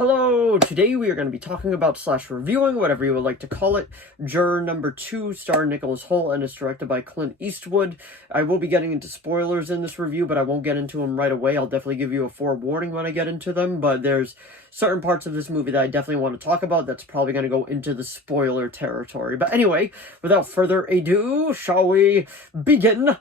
Hello, today we are going to be talking about slash reviewing, whatever you would like to call it, Juror number 2, starring Nicholas Hoult, and is directed by Clint Eastwood. I will be getting into spoilers in this review, but I won't get into them right away. I'll definitely give you a forewarning when I get into them, but there's certain parts of this movie that I definitely want to talk about that's probably going to go into the spoiler territory. But anyway, without further ado, shall we begin?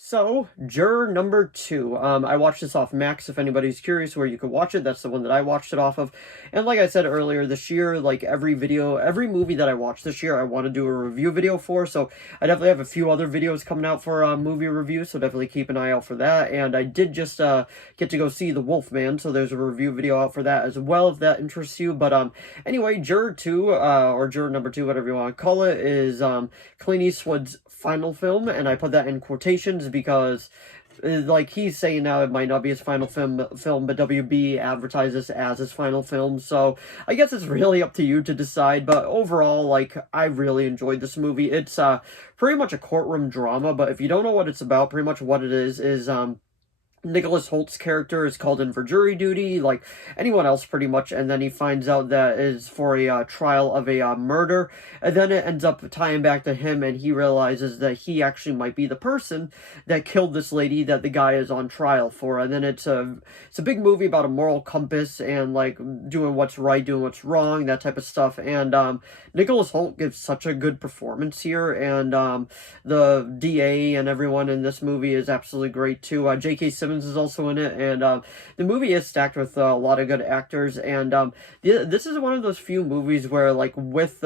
So, Juror number 2. I watched this off Max, if anybody's curious where you could watch it. That's the one that I watched it off of. And like I said earlier, this year, like every movie that I watched this year, I want to do a review video for. So, I definitely have a few other videos coming out for movie reviews, so definitely keep an eye out for that. And I did just get to go see The Wolfman, so there's a review video out for that as well, if that interests you. But anyway, Juror 2, or Juror number 2, whatever you want to call it, is Clint Eastwood's final film, and I put that in quotations because like he's saying now it might not be his final film, but WB advertises as his final film, so I guess it's really up to you to decide. But overall, like, I really enjoyed this movie. It's pretty much a courtroom drama, but if you don't know what it's about, pretty much what it is Nicholas Holt's character is called in for jury duty, like anyone else pretty much, and then he finds out that is for a trial of a murder, and then it ends up tying back to him, and he realizes that he actually might be the person that killed this lady that the guy is on trial for. And then it's a big movie about a moral compass and like doing what's right, doing what's wrong, that type of stuff. And Nicholas Hoult gives such a good performance here, and the DA and everyone in this movie is absolutely great too. J.K. Simmons is also in it, and the movie is stacked with a lot of good actors. And this is one of those few movies where, like, with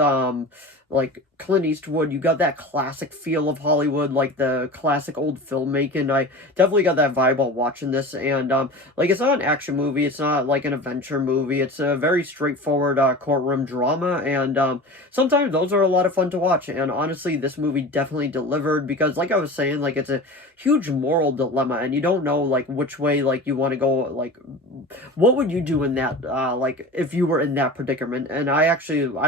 like Clint Eastwood, you got that classic feel of Hollywood, like the classic old filmmaking. I definitely got that vibe while watching this. And like, it's not an action movie, it's not like an adventure movie, it's a very straightforward courtroom drama, and sometimes those are a lot of fun to watch. And honestly, this movie definitely delivered, because like I was saying, like, it's a huge moral dilemma, and you don't know like which way like you want to go. Like, what would you do in that like if you were in that predicament? And I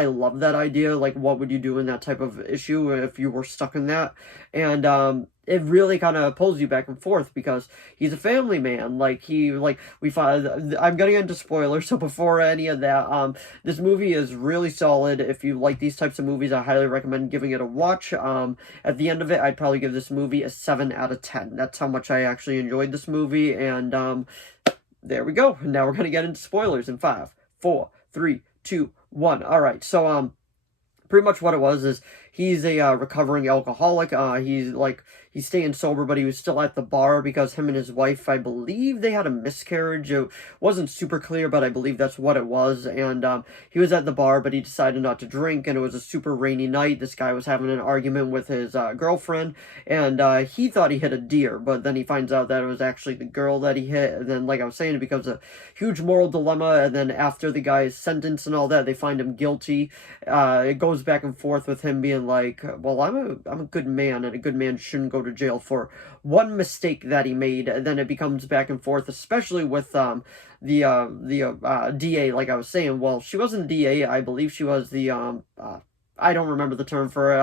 love that idea. Like, what would you do in that type of issue if you were stuck in that? And it really kind of pulls you back and forth, because he's a family man. Like, we find, I'm gonna get into spoilers, so before any of that, this movie is really solid. If you like these types of movies, I highly recommend giving it a watch. At the end of it, I'd probably give this movie a 7 out of 10. That's how much I actually enjoyed this movie. And there we go. Now we're gonna get into spoilers in 5, 4, 3, 2, 1. All right, so pretty much what it was is he's a recovering alcoholic. He's staying sober, but he was still at the bar because him and his wife, I believe they had a miscarriage. It wasn't super clear, but I believe that's what it was. And he was at the bar, but he decided not to drink, and it was a super rainy night. This guy was having an argument with his girlfriend, and he thought he hit a deer, but then he finds out that it was actually the girl that he hit. And then, like I was saying, it becomes a huge moral dilemma. And then after the guy's sentence and all that, they find him guilty. It goes back and forth with him being like, well, I'm a good man, and a good man shouldn't go to jail for one mistake that he made. And then it becomes back and forth, especially with the DA. Like I was saying, well, she wasn't the DA, I believe she was the I don't remember the term for it.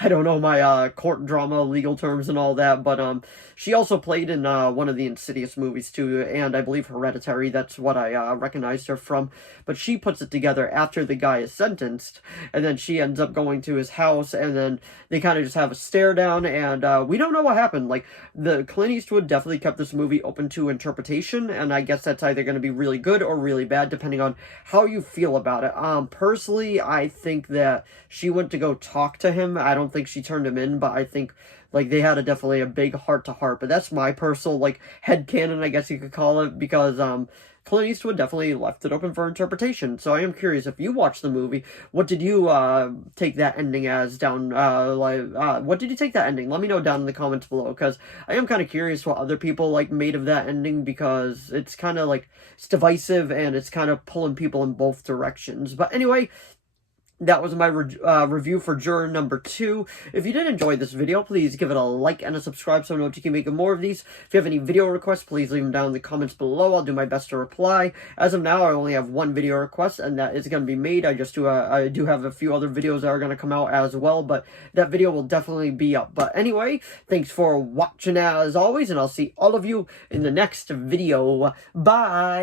I don't know my court drama legal terms and all that, but she also played in one of the Insidious movies too, and I believe Hereditary. That's what I recognized her from. But she puts it together after the guy is sentenced, and then she ends up going to his house, and then they kind of just have a stare down, and we don't know what happened. Like, the Clint Eastwood definitely kept this movie open to interpretation, and I guess that's either going to be really good or really bad, depending on how you feel about it. Personally, I think that she went to go talk to him. I don't think she turned him in, but I think, like, they had definitely a big heart-to-heart. But that's my personal, like, headcanon, I guess you could call it, because Clint Eastwood definitely left it open for interpretation. So I am curious, if you watched the movie, what did you take that ending as down? What did you take that ending? Let me know down in the comments below, because I am kind of curious what other people like made of that ending, because it's kind of like, it's divisive, and it's kind of pulling people in both directions. But anyway, that was my review for Juror number 2. If you did enjoy this video, please give it a like and a subscribe so I know to keep making more of these. If you have any video requests, please leave them down in the comments below. I'll do my best to reply. As of now, I only have one video request, and that is going to be made. I do have a few other videos that are going to come out as well, but that video will definitely be up. But anyway, thanks for watching as always, and I'll see all of you in the next video. Bye!